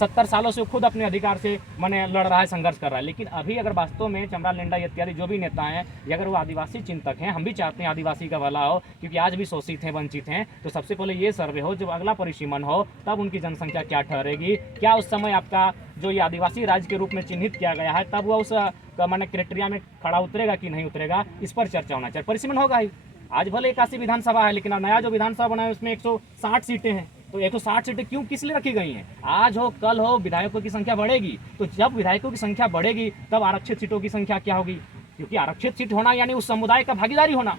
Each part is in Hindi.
70 सालों से खुद अपने अधिकार से माने लड़ रहा है, संघर्ष कर रहा है। लेकिन अभी अगर वास्तव में चमरा लेंडा इत्यादि जो भी नेता हैं, ये अगर वो आदिवासी चिंतक हैं, हम भी चाहते हैं आदिवासी का भला हो, क्योंकि आज भी शोषित हैं, वंचित हैं, तो सबसे पहले ये सर्वे हो, जब अगला परिसीमन हो तब उनकी जनसंख्या क्या ठहरेगी, क्या उस समय आपका जो ये आदिवासी राज्य के रूप में चिन्हित किया गया है तब वह उस माने क्राइटेरिया में खड़ा उतरेगा कि नहीं उतरेगा, इस पर चर्चा होना चाहिए। परिसीमन होगा ही। आज भले 81 विधानसभा है, लेकिन नया जो विधानसभा बना है उसमें 160 सीटें हैं। तो 160 सीटें क्यों, किस लिए रखी गई हैं? आज हो कल हो विधायकों की संख्या बढ़ेगी, तो जब विधायकों की संख्या बढ़ेगी तब आरक्षित सीटों की संख्या क्या होगी, क्योंकि आरक्षित सीट होना यानी उस समुदाय का भागीदारी होना।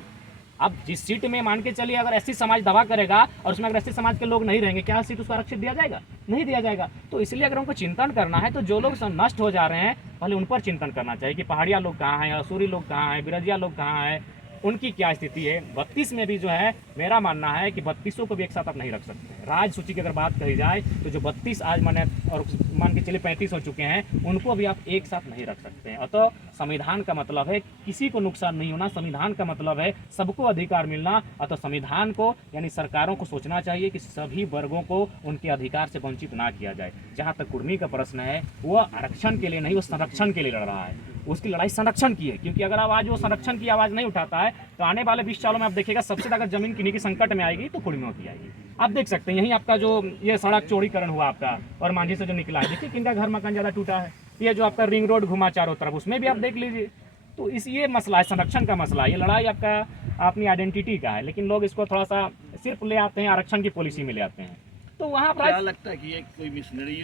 अब जिस सीट में मान के चलिए अगर एससी समाज दवा करेगा और उसमें अगर एससी समाज के लोग नहीं रहेंगे, क्या सीट उसको आरक्षित दिया जाएगा? नहीं दिया जाएगा। तो इसलिए अगर हमको चिंतन करना है तो जो लोग नष्ट हो जा रहे हैं पहले उन पर चिंतन करना चाहिए कि पहाड़िया लोग कहाँ हैं, असूरी लोग कहाँ हैं, बिरजिया लोग कहाँ हैं, उनकी क्या स्थिति है। 32 में भी जो है मेरा मानना है कि 32 को भी एक साथ आप नहीं रख सकते। राज्य सूची की अगर बात कही जाए तो जो 32 आज माने और मान के चलिए 35 हो चुके हैं, उनको भी आप एक साथ नहीं रख सकते हैं। अतः संविधान का मतलब है किसी को नुकसान नहीं होना, संविधान का मतलब है सबको अधिकार मिलना। अतः संविधान को यानी सरकारों को सोचना चाहिए कि सभी वर्गों को उनके अधिकार से वंचित ना किया जाए। जहाँ तक कुर्मी का प्रश्न है, वो आरक्षण के लिए नहीं, वो संरक्षण के लिए लड़ रहा है। उसकी लड़ाई संरक्षण की है, क्योंकि अगर आज वो संरक्षण की आवाज़ नहीं उठाता है तो आने वाले 20 सालों में आप देखिएगा सबसे ज़्यादा जमीन किन्हीं की संकट में आएगी तो कुर्मियों की आएगी। आप देख सकते हैं यहीं आपका जो ये सड़क चौड़ीकरण हुआ आपका और मांझी से जो निकला है, देखिए किनका घर मकान ज़्यादा टूटा है। ये जो आपका रिंग रोड घुमा चारों तरफ, उसमें भी आप देख लीजिए। तो इस ये मसला है, संरक्षण का मसला है। ये लड़ाई आपका अपनी आइडेंटिटी का है, लेकिन लोग इसको थोड़ा सा सिर्फ ले आते हैं, आरक्षण की पॉलिसी में ले आते हैं। तो वहाँ पर क्या लगता है कि ये कोई मिशनरी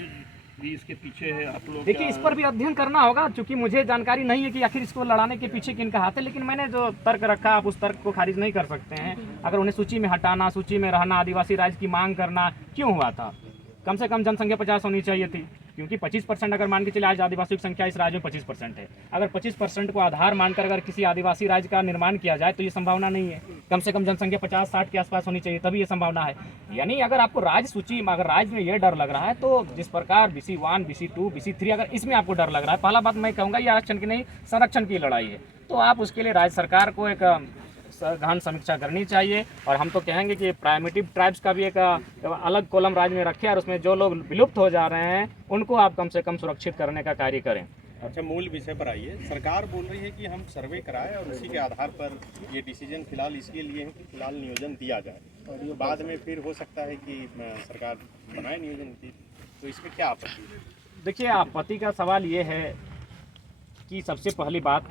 भी इसके पीछे है? आप लोग देखिए इस पर भी अध्ययन करना होगा, क्योंकि मुझे जानकारी नहीं है कि आखिर इसको लड़ाने के पीछे किनका हाथ है। लेकिन मैंने जो तर्क रखा, आप उस तर्क को खारिज नहीं कर सकते हैं। अगर उन्हें सूची में हटाना, सूची में रहना, आदिवासी राज्य की मांग करना क्यों हुआ था? कम से कम जनसंख्या 50 होनी चाहिए थी, क्योंकि 25% अगर मान के चले आज आदिवासियों की संख्या इस राज्य में 25% है। अगर 25% को आधार मानकर अगर किसी आदिवासी राज्य का निर्माण किया जाए तो ये संभावना नहीं है। कम से कम जनसंख्या 50-60 के आसपास होनी चाहिए, तभी ये संभावना है। यानी अगर आपको राज्य सूची में, अगर राज्य में ये डर लग रहा है तो जिस प्रकार BC1, BC2, BC3 अगर इसमें आपको डर लग रहा है, पहला बात मैं कहूँगा ये आरक्षण की नहीं, संरक्षण की लड़ाई है। तो आप उसके लिए राज्य सरकार को एक गहन समीक्षा करनी चाहिए। और हम तो कहेंगे कि प्राइमेटिव ट्राइब्स का भी एक अलग कॉलम राज्य में रखें और उसमें जो लोग विलुप्त हो जा रहे हैं उनको आप कम से कम सुरक्षित करने का कार्य करें। अच्छा, मूल विषय पर आइए। सरकार बोल रही है कि हम सर्वे कराएं और उसी के आधार पर ये डिसीजन फिलहाल इसके लिए है कि फिलहाल नियोजन दिया जाए, और बाद में फिर हो सकता है कि सरकार बनाए नियोजन की। तो इसमें क्या आपत्ति है? देखिए आपत्ति का सवाल ये है कि सबसे पहली बात